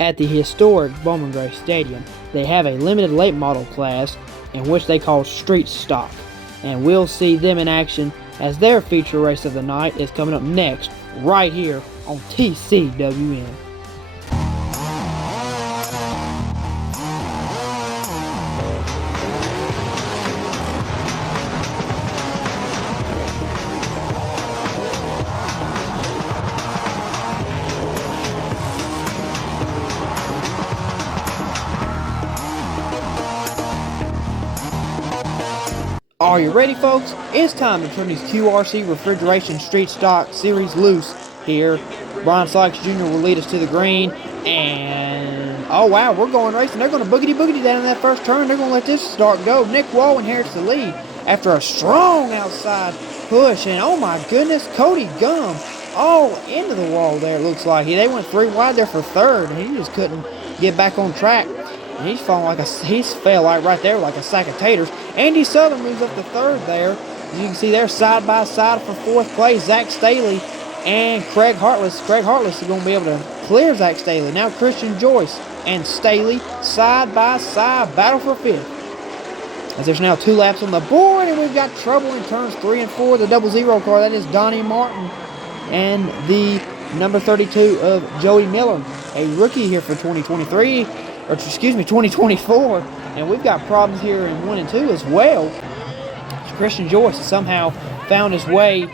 At the historic Bowman Stadium, they have a limited late model class in which they call Street Stock, and we'll see them in action as their feature race of the night is coming up next, right here on TCWN. Are you ready, folks? It's time to turn these QRC Refrigeration Street Stock Series loose here. Brian Sykes Jr. will lead us to the green, and oh wow, we're going racing. They're going to boogity down in that first turn. They're going to let this start go. Nick Wall inherits the lead after a strong outside push, and oh my goodness, Cody Gum all into the wall there, it looks like. They went 3 wide there for third, and he just couldn't get back on track. And he's falling he's fell right there like a sack of taters. Andy Southern moves up to third there. As you can see there, side by side for fourth place, Zach Staley and Craig Hartless. Craig Hartless is going to be able to clear Zach Staley. Now Christian Joyce and Staley side by side, battle for fifth. As there's now 2 laps on the board, and we've got trouble in turns 3 and 4. The 00 car, that is Donnie Martin, and the number 32 of Joey Miller, a rookie here for 2024. And we've got problems here in 1 and 2 as well. Christian Joyce has somehow found his way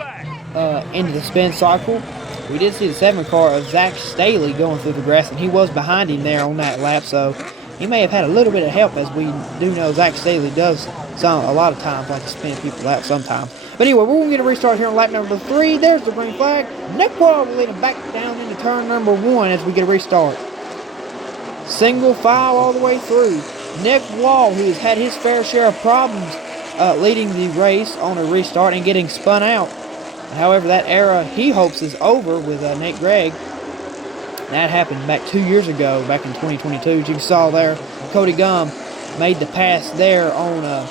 into the spin cycle. We did see the 7 car of Zach Staley going through the grass, and he was behind him there on that lap, so he may have had a little bit of help, as we do know Zach Staley does a lot of times like to spin people out sometimes. But anyway, we're going to get a restart here on lap number 3. There's the green flag. Nick Wall will lead him back down into turn number 1 as we get a restart. Single file all the way through. Nick Wall, who has had his fair share of problems leading the race on a restart and getting spun out. However, that era he hopes is over with Nate Gregg. That happened back 2 years ago, back in 2022. As you saw there, Cody Gum made the pass there on, I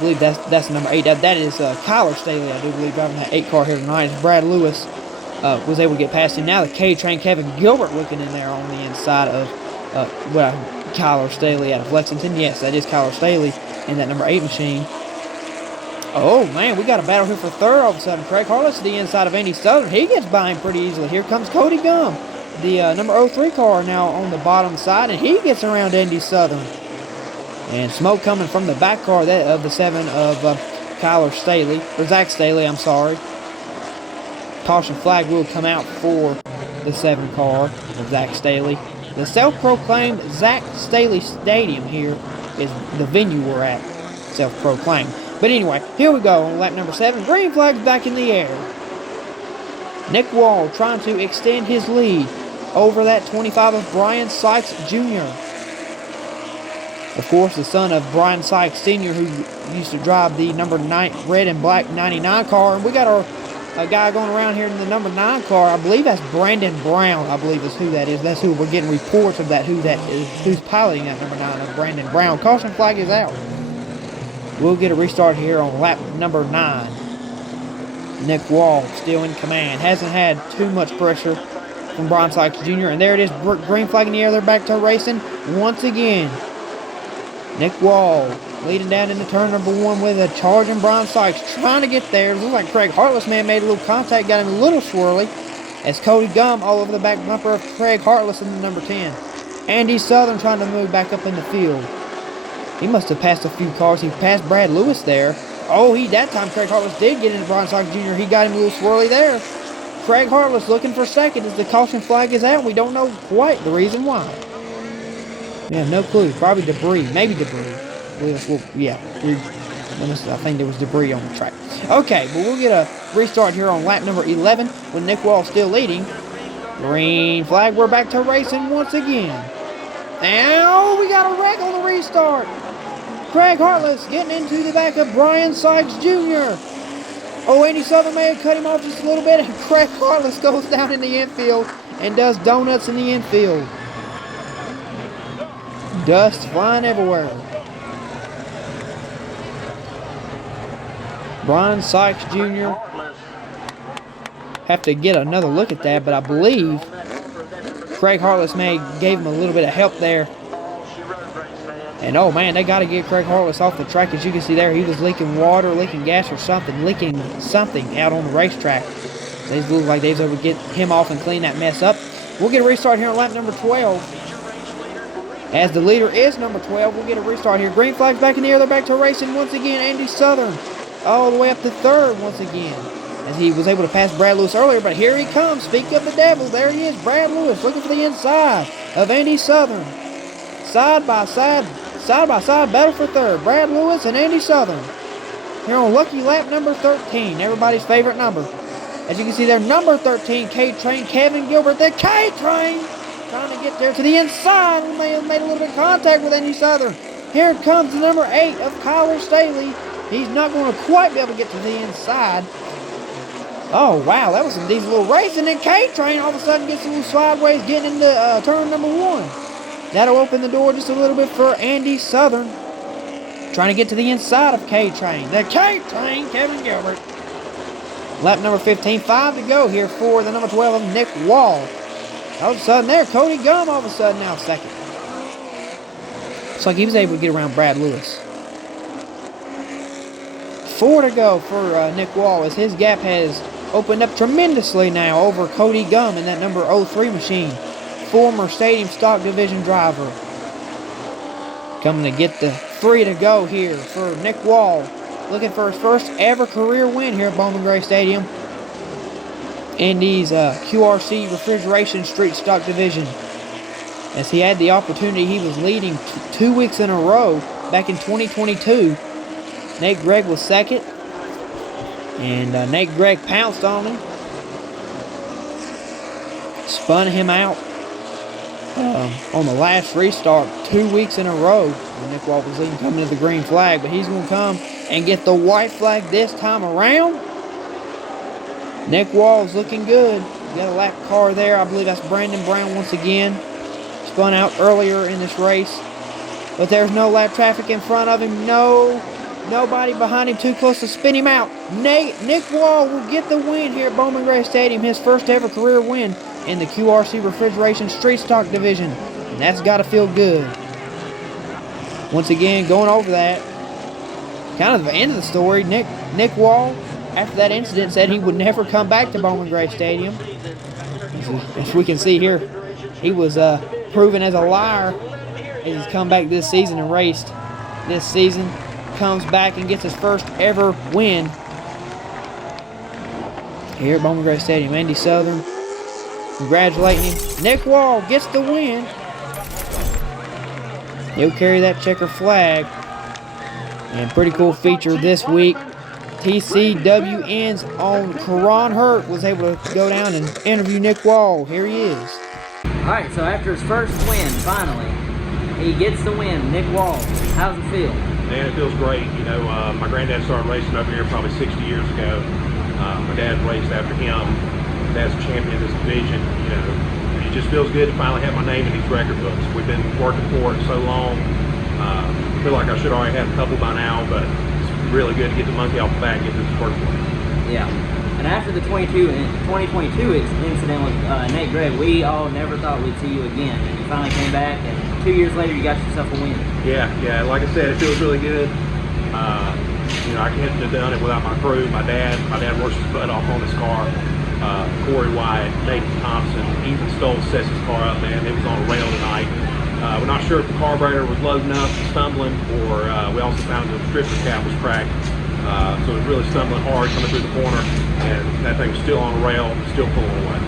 believe that's number 8. That is Kyler Staley, I do believe, driving that 8 car here tonight. As Brad Lewis was able to get past him. Now the K-Train Kevin Gilbert looking in there on the inside of Kyler Staley out of Lexington. Yes, that is Kyler Staley in that number 8 machine. Oh, man, we got a battle here for third all of a sudden. Craig Hartless to the inside of Andy Southern. He gets by him pretty easily. Here comes Cody Gum, the number 03 car now on the bottom side, and he gets around Andy Southern. And smoke coming from the back car of the 7 of Kyler Staley, or Zach Staley, I'm sorry. Caution flag will come out for the 7 car of Zach Staley. The self-proclaimed Zach Staley Stadium here is the venue we're at, self-proclaimed. But anyway, here we go on lap number 7. Green flag's back in the air. Nick Wall trying to extend his lead over that 25 of Brian Sykes Jr. Of course, the son of Brian Sykes Sr., who used to drive the number 9 red and black 99 car. And we got our guy going around here in the number 9 car. I believe that's Brandon Brown, I believe is who that is. That's who we're getting reports of that, who that is, who's piloting that number 9 of Brandon Brown. Caution flag is out. We'll get a restart here on lap number 9. Nick Wall still in command. Hasn't had too much pressure from Brian Sykes Jr. And there it is, green flag in the air. They're back to racing once again. Nick Wall leading down into turn number 1 with a charging Brian Sykes, trying to get there. It looks like Craig Hartless made a little contact, got him a little swirly, as Cody Gum all over the back bumper of Craig Hartless in the number 10. Andy Southern trying to move back up in the field. He must have passed a few cars. He passed Brad Lewis there. Oh, that time Craig Hartless did get into Brian Sykes Jr. He got him a little swirly there. Craig Hartless looking for second as the caution flag is out. We don't know quite the reason why. We have no clue. Probably debris. Maybe debris. I think there was debris on the track. Okay, but we'll get a restart here on lap number 11 with Nick Wall still leading. Green flag. We're back to racing once again. Now we got a wreck on the restart. Craig Hartless getting into the back of Brian Sykes Jr. Oh, Andy Southern may have cut him off just a little bit, and Craig Hartless goes down in the infield and does donuts in the infield. Dust flying everywhere. Brian Sykes Jr. Have to get another look at that, but I believe Craig Harless gave him a little bit of help there. And oh man, they got to get Craig Harless off the track. As you can see there, he was leaking water, leaking gas or something, leaking something out on the racetrack. They look like they was able to get him off and clean that mess up. We'll get a restart here on lap number 12. As the leader is number 12, we'll get a restart here. Green flag's back in the air. They're back to racing once again. Andy Southern all the way up to third once again, as he was able to pass Brad Lewis earlier. But here he comes. Speak of the devil. There he is, Brad Lewis, looking for the inside of Andy Southern. Side by side battle for third. Brad Lewis and Andy Southern here on lucky lap number 13, everybody's favorite number. As you can see there, number 13, K-Train, Kevin Gilbert. The K-Train trying to get there to the inside. We may have made a little bit of contact with Andy Southern. Here comes the number 8 of Kyler Staley. He's not going to quite be able to get to the inside. Oh, wow, that was some decent little racing. And K-Train all of a sudden gets a little sideways, getting into turn number 1. That'll open the door just a little bit for Andy Southern, trying to get to the inside of K-Train. The K-Train, Kevin Gilbert. Lap number 15, 5 to go here for the number 12 of Nick Wall. All of a sudden there, Cody Gum all of a sudden now second. Looks like he was able to get around Brad Lewis. 4 to go for Nick Wall, as his gap has opened up tremendously now over Cody Gum in that number 03 machine. Former Stadium Stock Division driver. Coming to get the 3 to go here for Nick Wall, looking for his first ever career win here at Bowman Gray Stadium. Indy's QRC Refrigeration Street Stock Division. As he had the opportunity, he was leading 2 weeks in a row back in 2022. Nate Gregg was second, and Nate Gregg pounced on him, spun him out on the last restart 2 weeks in a row when Nick Wall was leading, coming to the green flag. But he's going to come and get the white flag this time around. Nick Wall's looking good. Got a lap car there. I believe that's Brandon Brown once again. Spun out earlier in this race. But there's no lap traffic in front of him. Nobody behind him too close to spin him out. Nick Wall will get the win here at Bowman Gray Stadium. His first ever career win in the QRC Refrigeration Street Stock Division. And that's got to feel good. Once again, going over that, kind of the end of the story, Nick Wall, after that incident, said he would never come back to Bowman Gray Stadium. As we can see here, he was proven as a liar as he's come back this season and raced this season. Comes back and gets his first ever win here at Bowman Gray Stadium. Andy Southern congratulating him. Nick Wall gets the win. He'll carry that checker flag. And pretty cool feature this week. TCWN's own Karan Hurt was able to go down and interview Nick Wall. Here he is. Alright, so after his first win, finally, he gets the win. Nick Wall, how's it feel? Man, it feels great. You know, my granddad started racing over here probably 60 years ago. My dad raced after him. Dad's a champion of this division. You know, it just feels good to finally have my name in these record books. We've been working for it so long. I feel like I should already have a couple by now, but it's really good to get the monkey off the back and get this first one. Yeah. And after the 2022 incident with Nate Gregg, we all never thought we'd see you again. And you finally came back, and 2 years later, you got yourself a win. Yeah. Like I said, it feels really good. You know, I couldn't have done it without my crew. My dad works his butt off on this car. Corey Wyatt, Nathan Thompson, Ethan Stoll sets his car up, man. It was on a rail tonight. We're not sure if the carburetor was low enough, stumbling, or we also found the restrictor cap was cracked. So it was really stumbling hard coming through the corner, and that thing was still on a rail, still pulling away.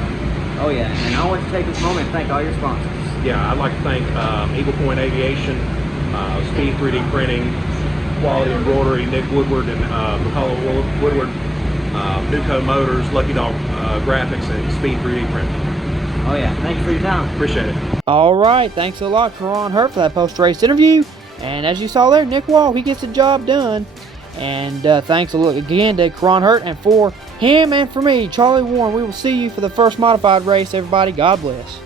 Oh yeah, and I want to take this moment and thank all your sponsors. Yeah, I'd like to thank Eagle Point Aviation, Speed 3D Printing, Quality Embroidery, Nick Woodward and McCullough Woodward, Nuco Motors, Lucky Dog Graphics, and Speed 3D Printing. Oh yeah, thank you for your time. Appreciate it. All right, thanks a lot, Karan Hurt, for that post-race interview. And as you saw there, Nick Wall, he gets the job done. And thanks again to Karan Hurt, and for him and for me, Charlie Warren, we will see you for the first modified race, everybody. God bless.